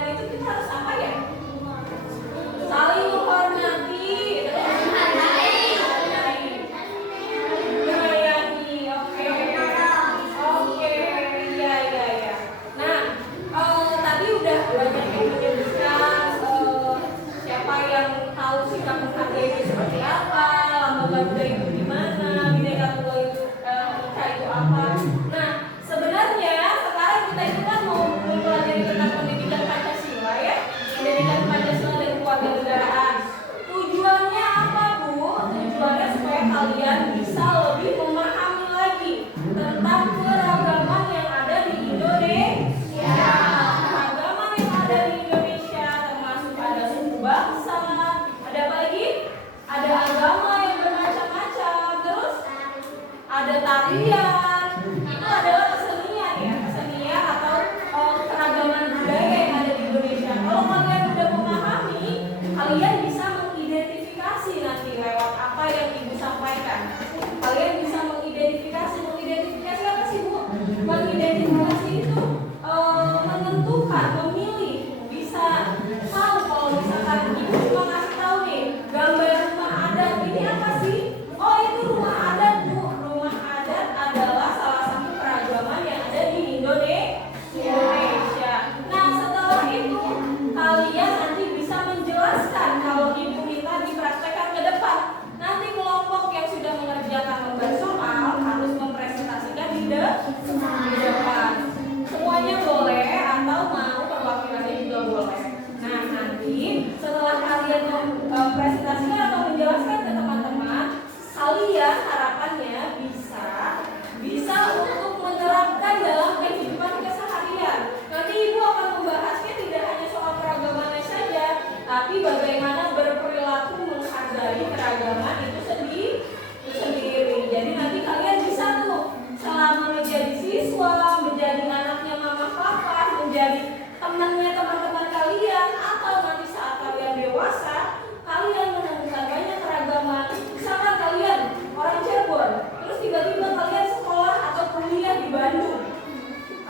kalian itu kita harus apa ya? Saling menghormati, menyayangi. Oke, iya. Nah, tadi udah banyak yang menyebutkan siapa yang tahu sikap menghargai itu seperti apa, lambang garuda itu gimana, bineka tunggal ika itu apa. Nah, sebenarnya sekarang kita itu kan mau mempelajari tentang pendidikan Pancasila ya, pendidikan Pancasila dan kewarganegaraan. Tujuannya apa, Bu? Tujuannya supaya kalian bisa lebih memahami lagi tentang keragaman yang ada di Indonesia. Keragaman yang ada di Indonesia termasuk ada suku bangsa, ada apa lagi? Ada agama yang bermacam-macam, terus ada tarian. Itu adalah kesenian ya, kesenian atau keragaman budaya yang ada di Indonesia. Kalau kalian udah memahami, kalian bisa mengidentifikasi nanti lewat apa yang Ibu sampaikan. Kalian bisa mengidentifikasi apa sih, Bu? Mengidentifikasi itu menentukan, memilih, bisa tahu kalau misalkan Ibu cuma ngasih tahu nih gambar rumah adat ini apa sih? Oh, itu rumah adat, Bu. Rumah adat adalah salah satu keragaman yang ada di Indonesia. Nah, setelah itu kalian nanti bisa menjelaskan kalau Ibu minta dipraktekkan ke depan. Nanti kelompok yang sudah mengerjakan lembar soal harus mempresentasikan di depan. Semuanya boleh atau mau perwakilannya juga boleh. Nah, nanti setelah kalian mempresentasikan atau menjelaskan ke teman-teman, kalian harapannya bisa untuk menerapkan dalam kehidupan keseharian. Nanti Ibu akan membahasnya tidak hanya soal keragamannya saja, tapi bagaimana berperilaku menghargai keragaman itu sendiri. Jadi nanti kalian bisa tuh selama menjadi siswa, menjadi anaknya mama papa, menjadi temannya teman-teman kalian, atau nanti saat kalian dewasa, kalian menemukan banyak keragaman. Misalkan kalian orang Cirebon, terus tiba-tiba kalian sekolah atau kuliah di Bandung.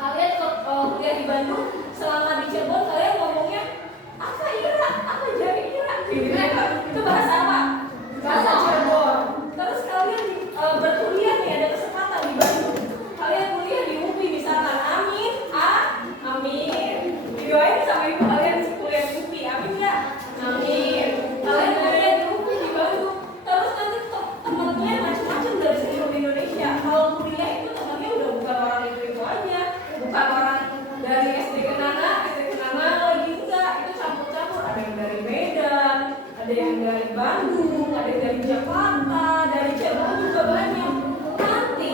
Kalian kuliah di Bandung, selama di Cirebon kalian ngomongnya apa Ira, apa jadi Ira, itu bahasa apa? Bahasa Cirebon. Terus kalian berkuliah nih, ada kesempatan di Bandung. Kalian kuliah di UPI misalkan, amin. Didoain sama ibu kalian kuliah di UPI, amin ya? Amin. Kalian kuliah di UPI di Bandung. Terus nanti temennya macam-macam dari seluruh Indonesia. Kalau kuliah itu temennya udah bukan orang itu aja, bukan orang dari SD Kenanga lagi, enggak, itu campur-campur. Ada yang dari Medan, ada yang dari Bandung, ada yang dari Jakarta, dari Cirebon juga banyak. Nanti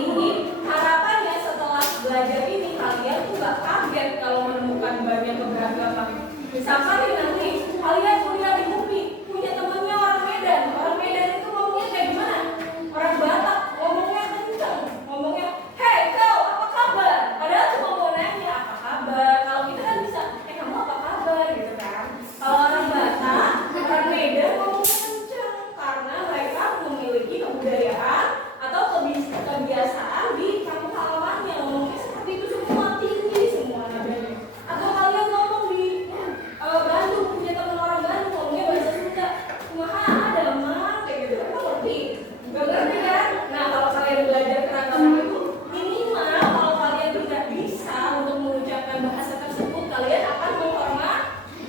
harapannya setelah belajar ini kalian tuh gak kaget kalau menemukan banyak keberagaman. Misalkan nanti kalian kuliah di UPI, punya temennya orang Medan. Orang Medan itu ngomongnya kayak gimana? Orang Batak ngomongnya kenceng, ngomongnya hey kau apa kabar? Padahal cuma mau nanya apa kabar. Kalau kita kan bisa, kamu apa kabar gitu kan. Kalau orang Batak, orang Medan ngomongnya kenceng karena mereka memiliki kebudayaan atau kebiasaan di kampung halamannya ngomongnya seperti itu, semua tinggi semua nadanya. Atau kalian ngomong di Bandung, punya teman orang Bandung ngomongnya bahasa Sunda, kumaha ada mah kayak gitu, kan ngerti? Gak ngerti kan? Nah, kalau kalian belajar keragaman itu minimal kalau kalian tidak bisa untuk mengucapkan bahasa tersebut, kalian akan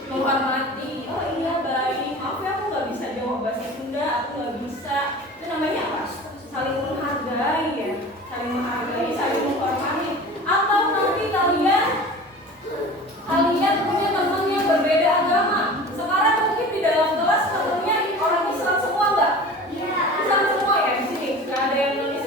menghormati. Oh iya baik, maaf ya aku nggak bisa jawab bahasa Sunda, aku nggak bisa. Itu namanya apa? Saling menghargai ya, saling menghargai, saling menghormati. Atau nanti kalian punya teman yang berbeda agama. Sekarang mungkin di dalam kelas temennya orang Islam semua nggak? Islam semua ya di sini, nggak ada yang non Islam.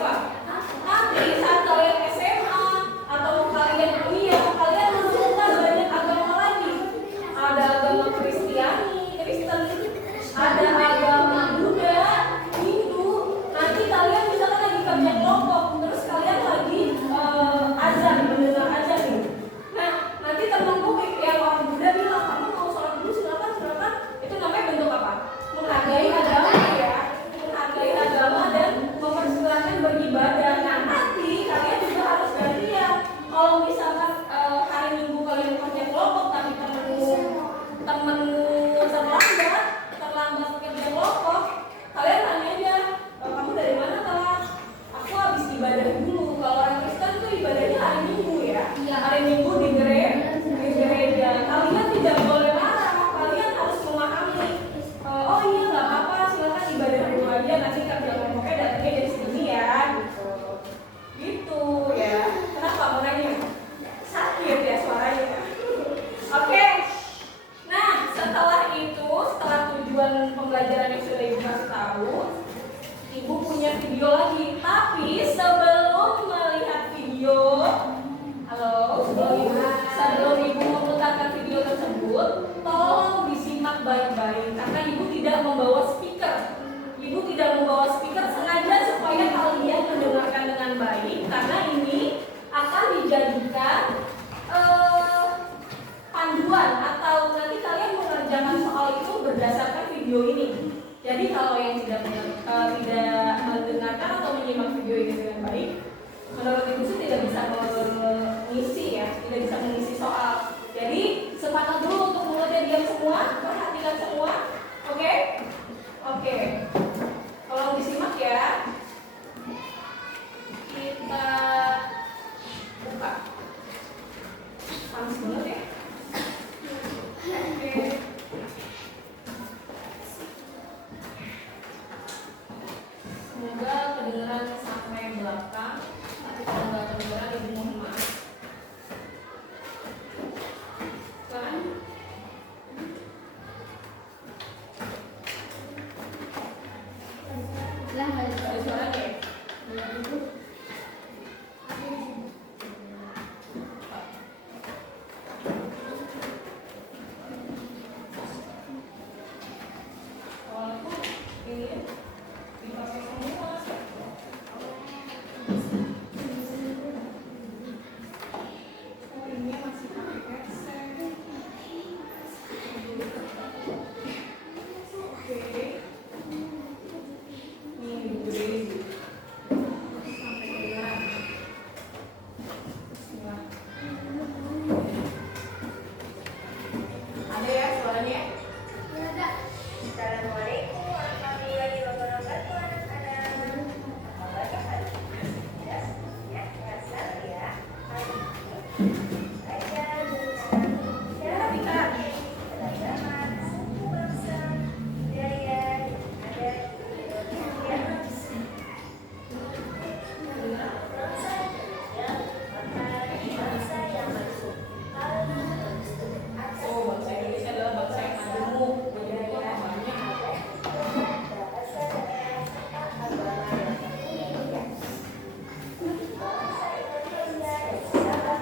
punya video lagi. Tapi sebelum melihat video, sebelum ibu memutarkan video tersebut, tolong disimak baik-baik karena ibu tidak membawa speaker. Ibu tidak membawa speaker sengaja supaya kalian mendengarkan dengan baik karena ini akan dijadikan panduan atau nanti kalian mengerjakan soal itu berdasarkan video ini. Jadi kalau yang tidak mendengarkan atau menyimak video ini dengan baik, menurut ibu sih tidak bisa mengisi tidak bisa mengisi soal. Jadi sepakat dulu untuk mulutnya diam semua, perhatikan semua, oke? Oke. Tolong disimak ya. Kita buka. Panas banget ya. Oke. Semoga kedengeran sampai belakang. Tapi kalau nggak kedengeran, ibu mohon maaf. Kan? Ada suaranya ya?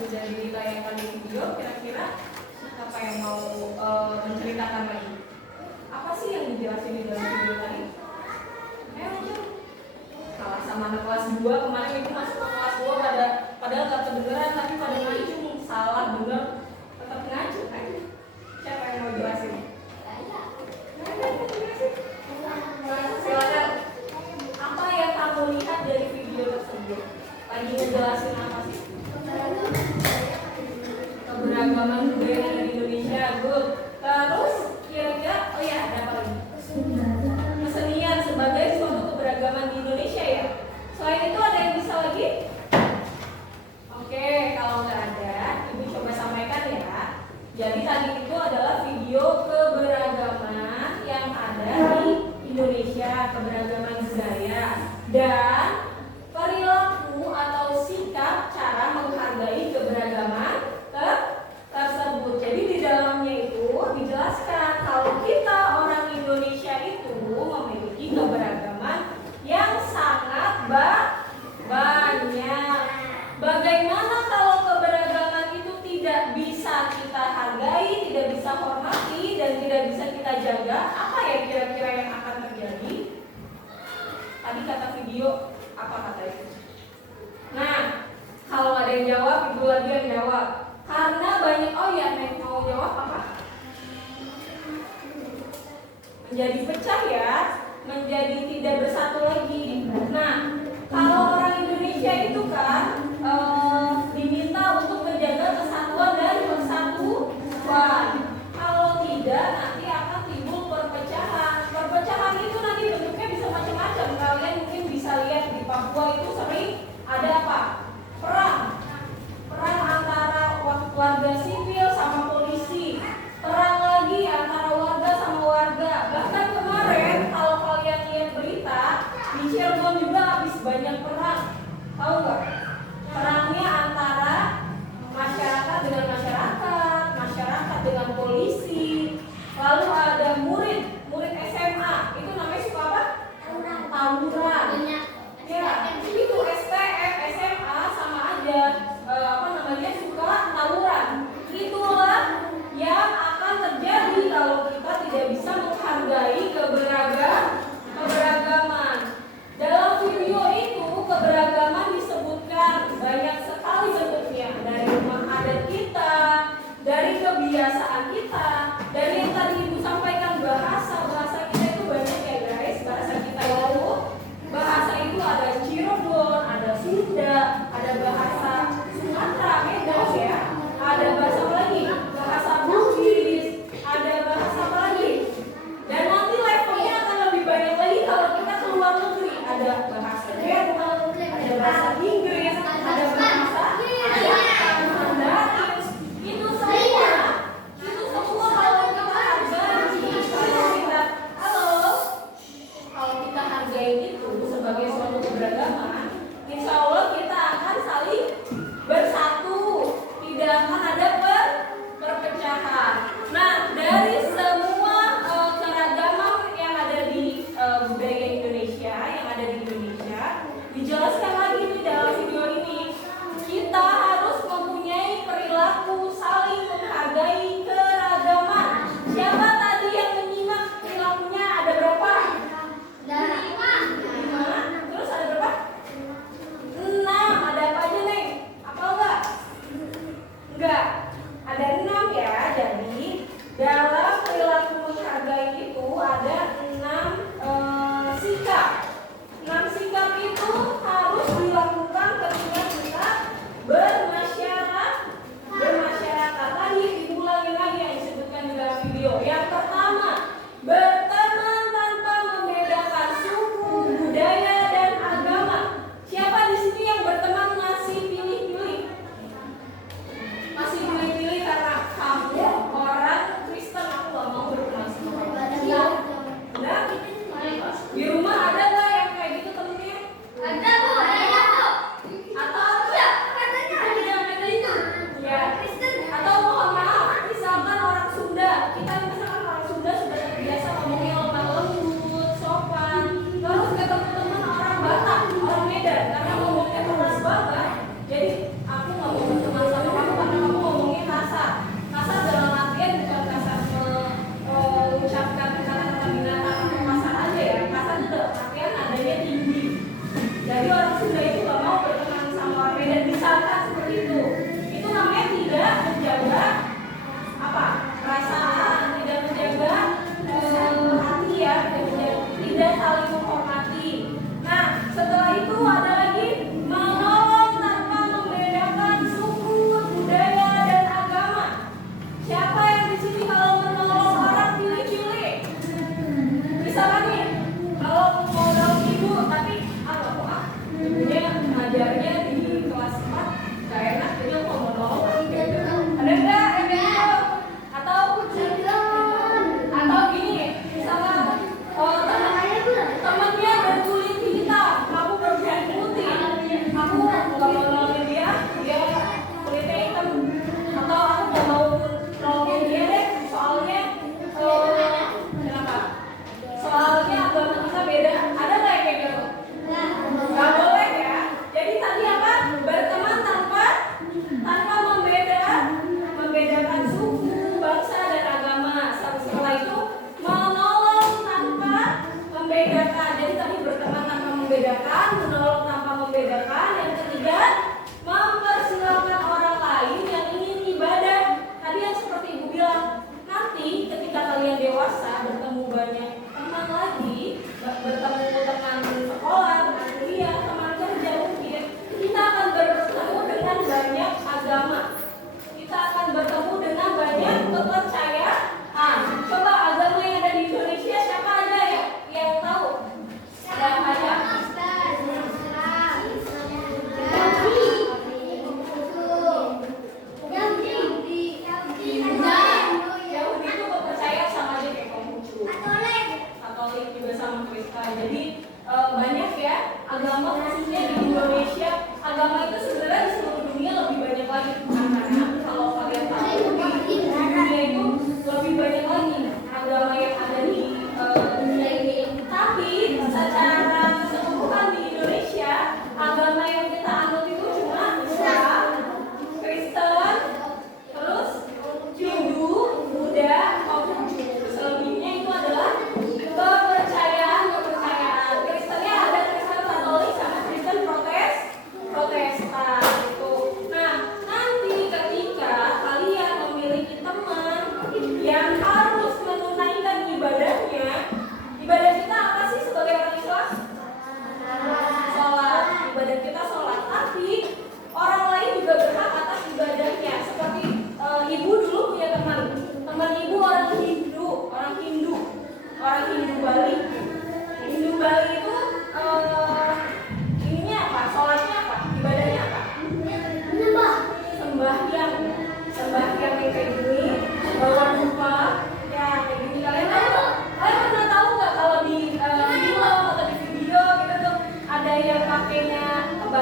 sudah ditayangkan di video, kira-kira siapa yang mau menceritakan lagi? Apa sih yang dijelasin di dalam video tadi? Mungkin salah sama anak kelas 2 kemarin itu masuk ke kelas 2 padahal gak kedengeran tapi pada ngacung, salah bener tetap ngacung kan? Siapa yang mau jelasin? Silakan. Apa yang kamu lihat dari video tersebut? Lagi ngejelasin apa sih? Keberagaman budaya yang ada di Indonesia, good. Terus kira-kira, oh ya ada apa lagi? Kesenian sebagai suatu keberagaman di Indonesia ya. Selain itu ada yang bisa lagi? Oke, kalau nggak ada, ibu coba sampaikan ya. Jadi tadi itu adalah video keberagaman yang ada di Indonesia, keberagaman budaya dan perilaku atau sikap cara menghargai keberagaman tersebut. Jadi di dalamnya itu dijelaskan kalau kita orang Indonesia itu memiliki keberagaman yang sangat banyak. Bagaimana kalau keberagaman itu tidak bisa kita hargai, tidak bisa hormati, dan tidak bisa kita jaga? Apa ya kira-kira yang akan terjadi? Tadi kata video, apa kata itu? Nah, kalau ada yang jawab, ibu lagi yang jawab. Karena banyak, oh ya, Nek mau jawab apa? Menjadi pecah ya, menjadi tidak bersatu lagi. Nah, kalau orang Indonesia itu kan diminta untuk menjaga kesatuan dan persatuan. Kalau tidak, nanti akan timbul perpecahan. Perpecahan itu nanti bentuknya bisa macam-macam. Kalian mungkin bisa lihat di Papua itu sering ada apa? Perang antara warga sipil sama polisi. Perang lagi antara warga sama warga. Bahkan kemarin kalau kalian lihat berita di Cirebon juga habis banyak perang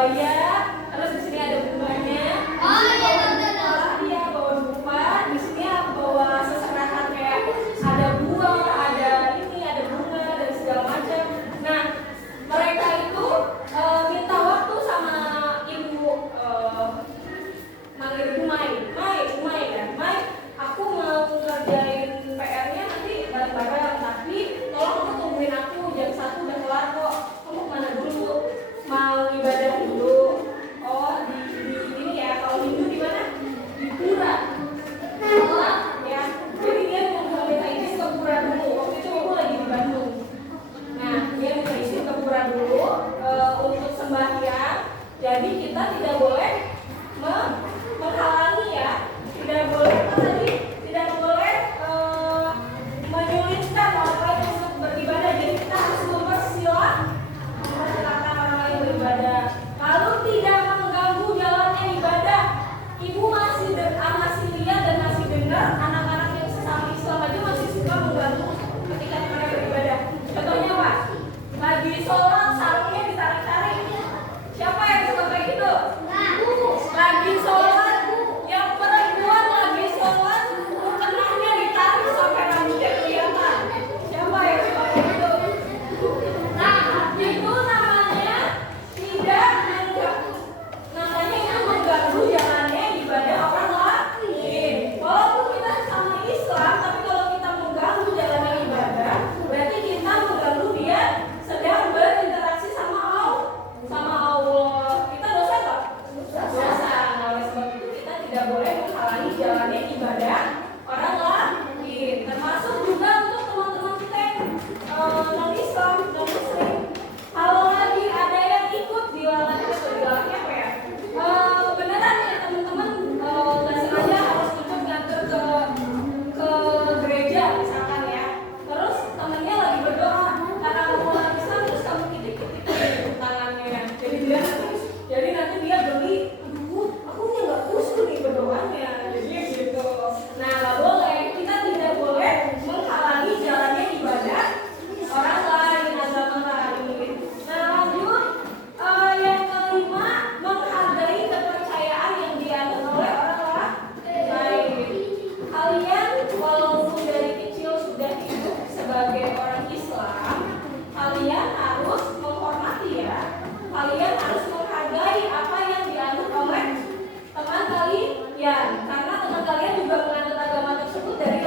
buaya, terus di sini ada bunganya. Oh iya, dia bawa dupa. Di sini aku bawa seserahan kayak ada buah, ada ini, ada bunga dan segala macam. Nah, mereka itu minta waktu sama ibu, manggil ibu Mai kan, Mai, aku mau ngerjain PR-nya nanti bareng-bareng, tapi tolong kamu tungguin aku jam 1 udah kelar kok. Kamu kemana dulu? Mau ibadah dulu? Oh di ini ya, kalau minggu di mana? Di pura. Oh ya, jadi dia mau minta izin ke pura dulu. Waktu itu aku lagi di Bandung. Nah, dia minta izin ke pura dulu untuk sembahyang. Jadi kita tidak boleh menghalangi ya, tidak boleh apa tadi? Tidak boleh menyulitkan orang lain untuk beribadah. Jadi kita harus mempersilahkan orang lain beribadah. Lalu tidak mengganggu jalannya ibadah. Ibu masih lihat dan masih dengar anak-anak yang sesama Islam aja masih suka mengganggu ketika mereka beribadah. Contohnya apa? Lagi sholat sarungnya ditarik-tarik. Siapa yang suka kayak gitu? Lagi sholat, yang perempuan lagi sholat, kenahnya ditarik sampai rambutnya kelihatan. Siapa yang suka kayak gitu? Nah, itu namanya itu mengganggu jalannya ibadah orang lain. Walaupun kita sama Islam, tapi kalau kita mengganggu jalannya ibadah, berarti kita mengganggu dia sedang berinteraksi sama Allah. Kita dosa nggak? Dosa. Nah, oleh sebab itu kita tidak boleh menghalangi jalannya ibadah orang lain. Termasuk juga untuk teman-teman kita yang non-Islam, non-Muslim. Kalau lagi ada yang ikut dilalahnya apa ya? Beneran ya teman-teman, nggak sengaja harus ikut nganter ke gereja misalkan ya. Terus temennya lagi berdoa, karena kamu orang Islam terus kamu kitik-kitik tangannya. Jadi nanti dia geli, aduh, aku nggak khusyuk nih berdoanya. Jadi gitu. Nah, nggak boleh, kita tidak boleh menghalangi jalannya ibadah orang lain, agama lain. Nah, lanjut yang kelima, menghargai kepercayaan yang dianut oleh orang lain. Kalian walaupun dari kecil sudah hidup sebagai orang Islam, kalian harus menghormati ya. Kalian harus menghargai apa yang dianut oleh teman kalian, karena teman kalian juga menganut agama tersebut dari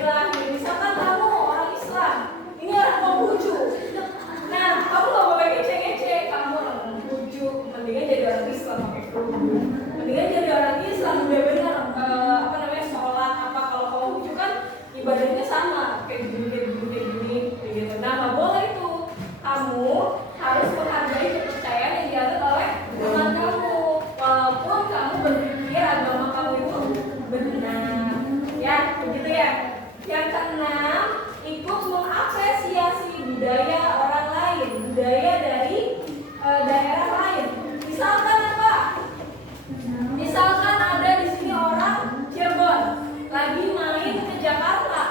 lahir. Misalkan kamu orang Islam, ini orang Konghucu. Nah, kamu gak boleh ngece-ngece, kamu orang Konghucu, mendingan jadi orang Islam pakai kerudung. Mendingan jadi orang Islam udah benar sholat apa. Kalau Konghucu kan ibadahnya sama kayak gini gitu. Nah, gak boleh itu. Kamu harus menghargai kepercayaan yang dianut oleh teman kamu, walaupun kamu berpikir agama kamu itu benar. Ya, begitu ya. Yang keenam, ikut mengapresiasi budaya orang lain, budaya dari daerah lain. Misalkan apa? Misalkan ada di sini orang Cirebon lagi main ke Jakarta.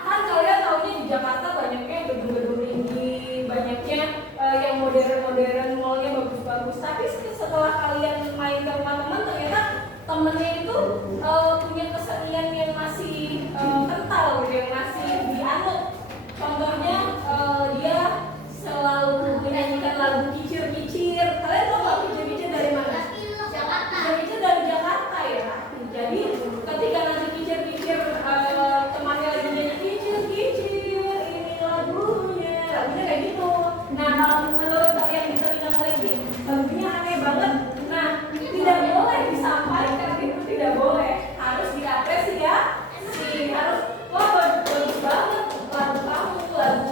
Kan kalian tahunya di Jakarta banyaknya gedung-gedung tinggi, banyaknya yang modern-modern, mallnya bagus-bagus. Tapi setelah kalian main ke rumah teman, ternyata temennya itu punya kesenian yang masih kental gitu, yang masih dianut. Contohnya dia selalu menyanyikan lagu kicir-kicir. Kalian tahu nggak kicir-kicir dari mana? Jakarta. Kicir dari Jakarta ya. Jadi ketika nanti kicir-kicir temannya lagi nyanyi kicir-kicir, ini lagunya kayak gitu. Nah, kalau menurut kalian di telinga kalian lagunya aneh banget. Nah, tidak boleh disampaikan itu, tidak boleh. Harus diapresiasi, harus wah bagus banget lagu kamu, lagu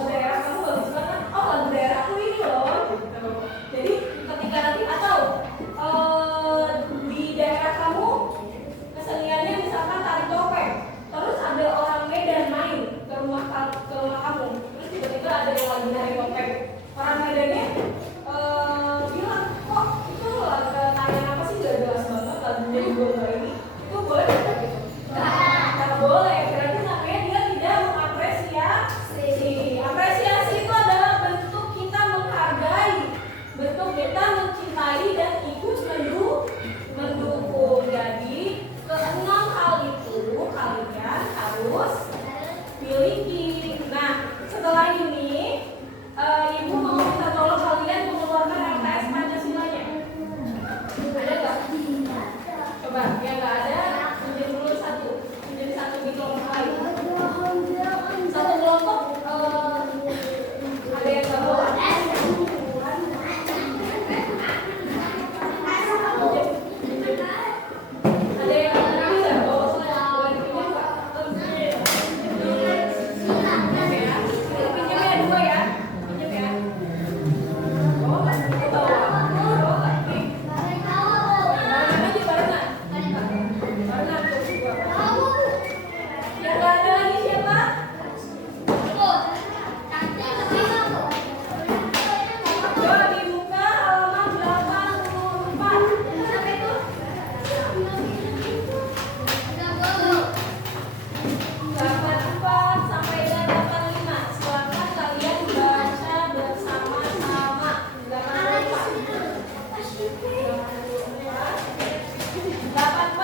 84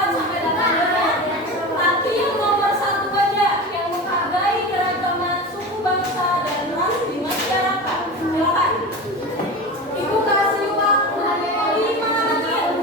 sampai 85. Tapi yang nomor satu aja yang menghargai keragaman suku bangsa dan ras di masyarakat. Silakan. Ibu kasih waktu 5 menit.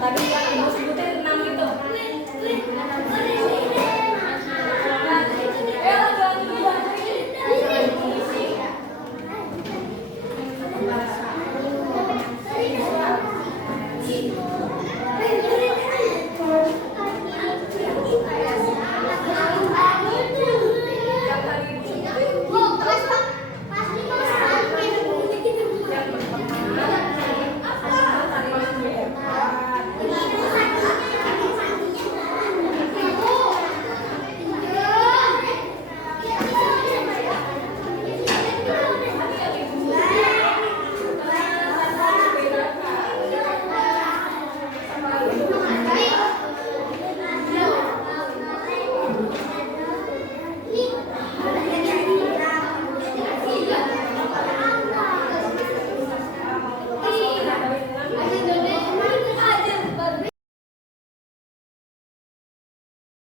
tadi kan